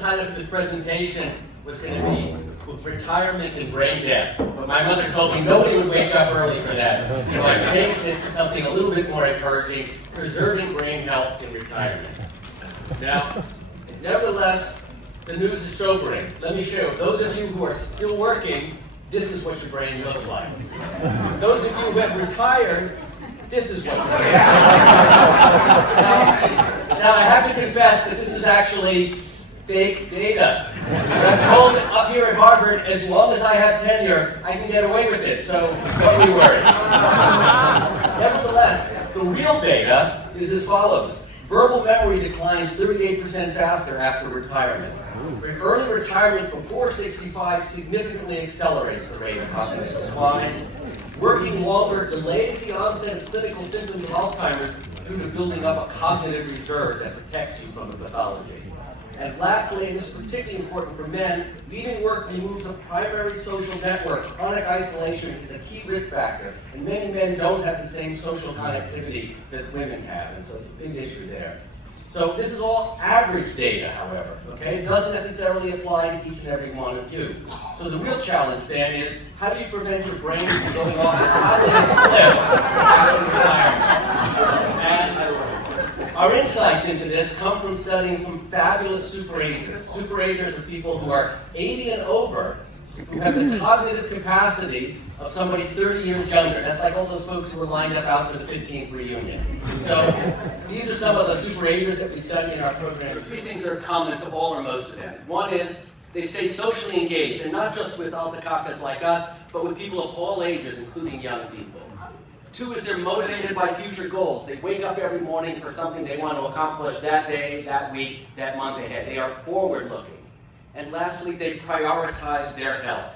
title for this presentation was going to be Retirement and Brain Death, but my mother told me nobody would wake up early for that, so I changed it to something a little bit more encouraging, Preserving Brain Health in Retirement. Now, nevertheless, the news is sobering. Let me show you. Those of you who are still working, this is what your brain looks like. Those of you who have retired, this is what your brain looks like. Now, I have to confess that this is actually fake data. But I'm told up here at Harvard, as long as I have tenure, I can get away with it, so don't be worried. Nevertheless, the real data is as follows. Verbal memory declines 38% faster after retirement. Early retirement before 65 significantly accelerates the rate of cognitive decline. Working longer delays the onset of clinical symptoms of Alzheimer's due to building up a cognitive reserve that protects you from the pathology. And lastly, and this is particularly important for men, leaving work removes a primary social network. Chronic isolation is a key risk factor, and many men don't have the same social connectivity that women have, and so it's a big issue there. So this is all average data, however, okay? It doesn't necessarily apply to each and every one of you. So the real challenge then is, how do you prevent your brain from going off a cognitive cliff during retirement? And our insights into this come from studying some fabulous superagers. Superagers are people who are 80 and over, who have the cognitive capacity of somebody 30 years younger. That's like all those folks who were lined up out for the 15th reunion. So these are some of the superagers that we study in our program. There are three things that are common to all or most of them. One is they stay socially engaged, and not just with alta-cacas like us, but with people of all ages, including young people. Two is they're motivated by future goals. They wake up every morning for something they want to accomplish that day, that week, that month ahead. They are forward-looking. And lastly, they prioritize their health.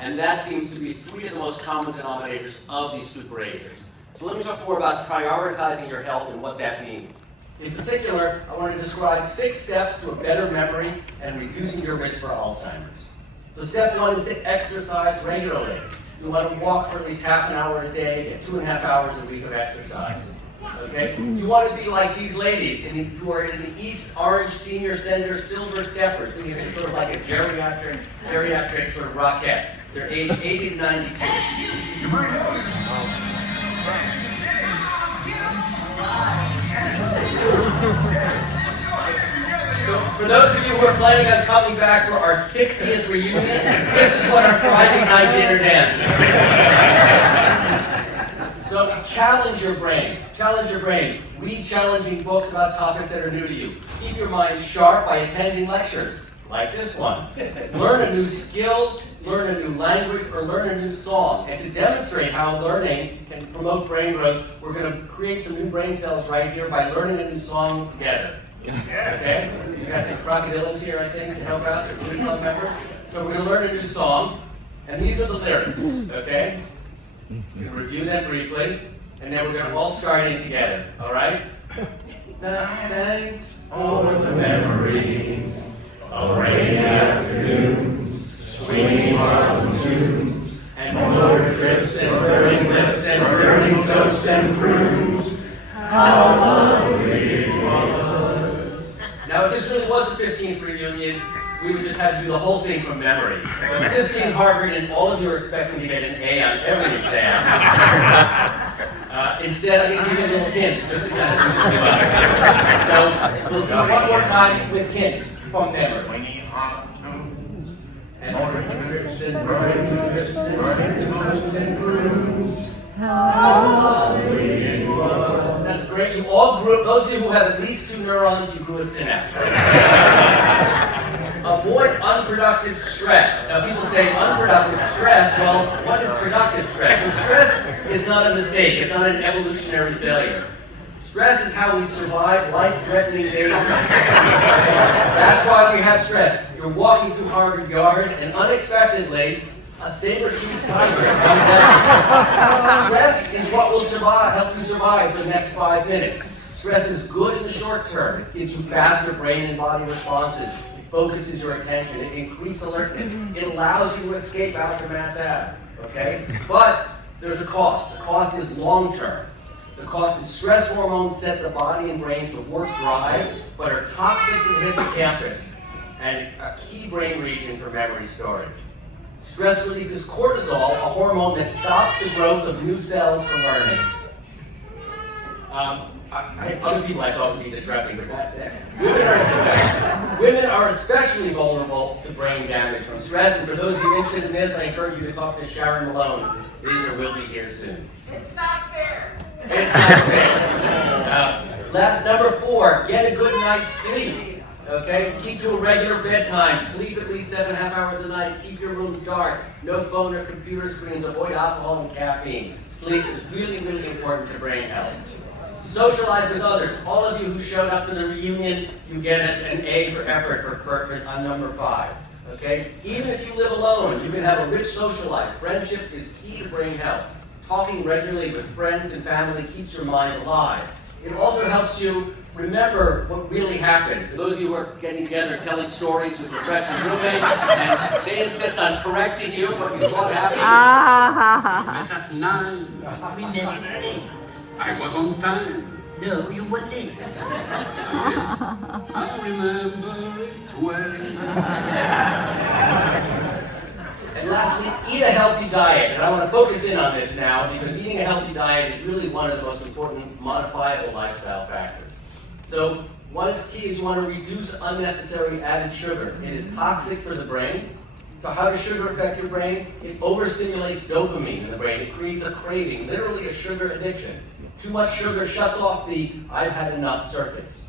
And that seems to be three of the most common denominators of these superagers. So let me talk more about prioritizing your health and what that means. In particular, I want to describe 6 steps to a better memory and reducing your risk for Alzheimer's. So step 1 is to exercise regularly. You want to walk for at least half an hour a day, get 2.5 hours a week of exercise. Okay? You want to be like these ladies who are in the East Orange Senior Center Silver Steppers. They're sort of like a geriatric sort of rockettes. They're age 80 to 92. You might know this. So for those of you who are planning on coming back for our 60th reunion, this is what our Friday night dinner dance is. So challenge your brain. Challenge your brain. Read challenging books about topics that are new to you. Keep your mind sharp by attending lectures, like this one. Learn a new skill, learn a new language, or learn a new song. And to demonstrate how learning can promote brain growth, we're going to create some new brain cells right here by learning a new song together. Okay? You got some crocodilians here, I think, to help out, some Gluck Club members. So we're going to learn a new song, and these are the lyrics, okay? We're going to review them briefly, and then we're going to all start in together, all right? Thanks for the memories of rainy afternoons, swinging wild tunes, and motor trips and burning lips and burning toast and prunes. How lovely it was. Now, if this really was a 15th reunion, we would just have to do the whole thing from memory. But this being Harvard, and all of you are expecting to get an A on every exam. Instead, I'm going to give you little hints just to kind of boost you up. So we'll do it one more time with hints from memory. And all the trips and burning lips and burning toast and prunes. How lovely it was. That's great. You all grew up, those of you who have at least 2 neurons, you grew a synapse. Avoid unproductive stress. Now people say unproductive stress, well, what is productive stress? Well, stress is not a mistake. It's not an evolutionary failure. Stress is how we survive life-threatening danger. That's why we have stress. You're walking through Harvard Yard, and unexpectedly, a saber-toothed tiger comes out. Stress is what will help you survive for the next 5 minutes. Stress is good in the short term. It gives you faster brain and body responses. It focuses your attention. It increases alertness. It allows you to escape after Mass Ave. Okay? But there's a cost. The cost is long term. The cost is stress hormones set the body and brain to work drive, but are toxic to the hippocampus. and a key brain region for memory storage. Stress releases cortisol, a hormone that stops the growth of new cells for learning. Other people I thought would be disrupting, but women are especially vulnerable to brain damage from stress. And for those of you interested in this, I encourage you to talk to Sharon Malone. These will be here soon. It's not fair. It's not fair. Last, number 4, get a good night's sleep. Okay? Keep to a regular bedtime. Sleep at least 7.5 hours a night. Keep your room dark. No phone or computer screens. Avoid alcohol and caffeine. Sleep is really, really important to brain health. Socialize with others. All of you who showed up to the reunion, you get an A for effort on number 5. Okay? Even if you live alone, you can have a rich social life. Friendship is key to brain health. Talking regularly with friends and family keeps your mind alive. It also helps you remember what really happened. For those of you who are getting together telling stories with your freshman roommate, and they insist on correcting you what you thought happened. At 9, we never late. I was on time. No, you were late. I remember it well. And lastly, eat a healthy diet. And I want to focus in on this now because eating a healthy diet is really one of the most important modifiable lifestyle factors. So what is key is you want to reduce unnecessary added sugar. It is toxic for the brain. So how does sugar affect your brain? It overstimulates dopamine in the brain. It creates a craving, literally a sugar addiction. Too much sugar shuts off the I've had enough circuits.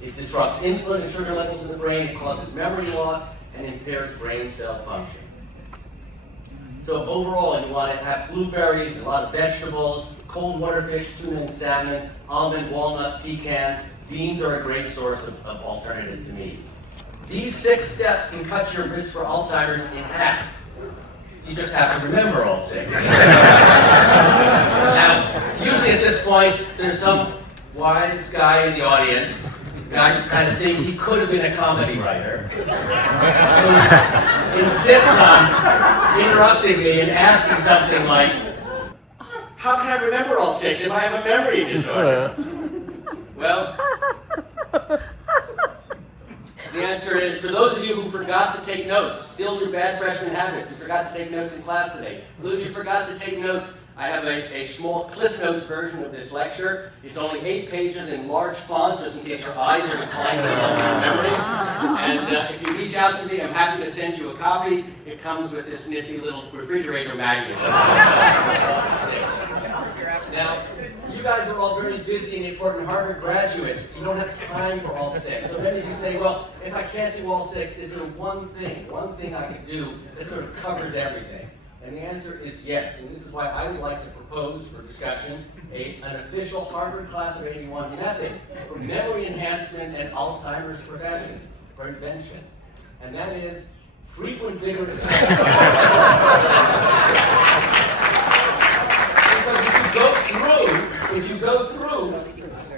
It disrupts insulin and sugar levels in the brain. It causes memory loss and impairs brain cell function. So overall, you want to have blueberries, a lot of vegetables, cold water fish, tuna and salmon, almond, walnuts, pecans. Beans are a great source of alternative to meat. These 6 steps can cut your risk for Alzheimer's in half. You just have to remember all 6. Now, usually at this point, there's some wise guy in the audience, the guy who kind of thinks he could have been a comedy writer, who insists on interrupting me and asking something like, how can I remember all 6 if I have a memory disorder? Well, the answer is, for those of you who forgot to take notes, still your bad freshman habits, you forgot to take notes in class today. For those of you who forgot to take notes, I have a small Cliff Notes version of this lecture. It's only 8 pages in large font, just in case your eyes are declining in memory. And if you reach out to me, I'm happy to send you a copy. It comes with this nifty little refrigerator magnet. Now, you guys are all very busy and important Harvard graduates. You don't have time for all 6. So many of you say, well, if I can't do all 6, is there one thing I could do that sort of covers everything? And the answer is yes. And this is why I would like to propose for discussion an official Harvard Class of 81 method for memory enhancement and Alzheimer's prevention. And that is frequent vigorous If you go through,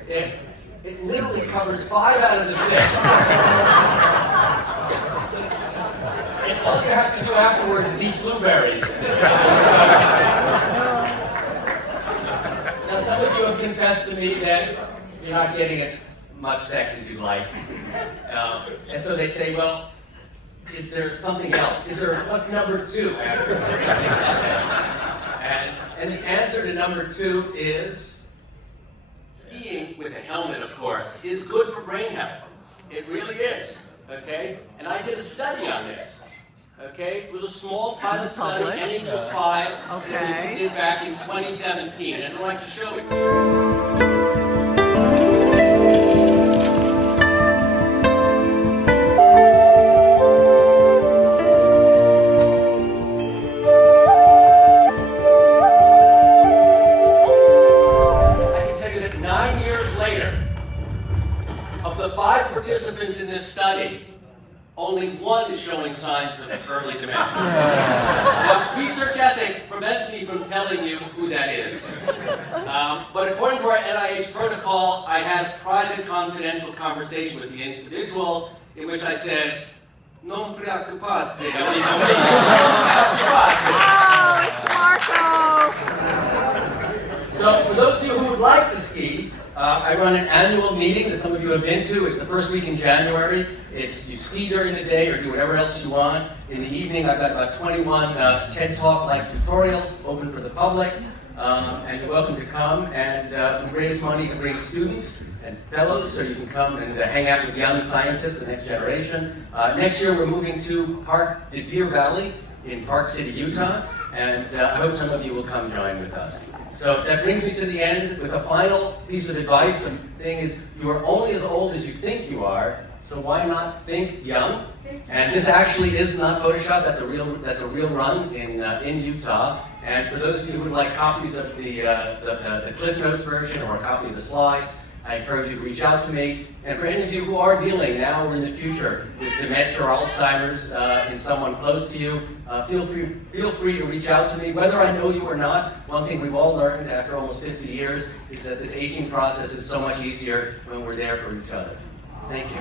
it literally covers 5 out of the 6. And all you have to do afterwards is eat blueberries. Now, some of you have confessed to me that you're not getting as much sex as you'd like. And so they say, well, is there something else? What's number 2 after? And the answer to number 2 is skiing with a helmet, of course, is good for brain health. It really is, okay? And I did a study on this, okay? It was a small pilot study, N equals 5, that we did back in 2017, and I'd like to show it to you. Participants in this study, only 1 is showing signs of early dementia. Now, research ethics prevents me from telling you who that is. But according to our NIH protocol, I had a private, confidential conversation with the individual in which I said, non preoccupate, amico mio. Oh, it's Marco! So, for those of you who would like to ski, I run an annual meeting that some of you have been to. It's the first week in January. You ski during the day or do whatever else you want. In the evening, I've got about 21 TED Talk-like tutorials open for the public. And you're welcome to come. And we raise money to bring students and fellows so you can come and hang out with young scientists, the next generation. Next year, we're moving to the Deer Valley in Park City, Utah. And I hope some of you will come join with us. So that brings me to the end with a final piece of advice. The thing is, you are only as old as you think you are, so why not think young? And this actually is not Photoshop. That's a real run in Utah. And for those of you who would like copies of the Cliff Notes version or a copy of the slides, I encourage you to reach out to me. And for any of you who are dealing now or in the future with dementia or Alzheimer's in someone close to you, feel free to reach out to me. Whether I know you or not, one thing we've all learned after almost 50 years is that this aging process is so much easier when we're there for each other. Thank you.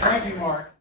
Thank you, Mark.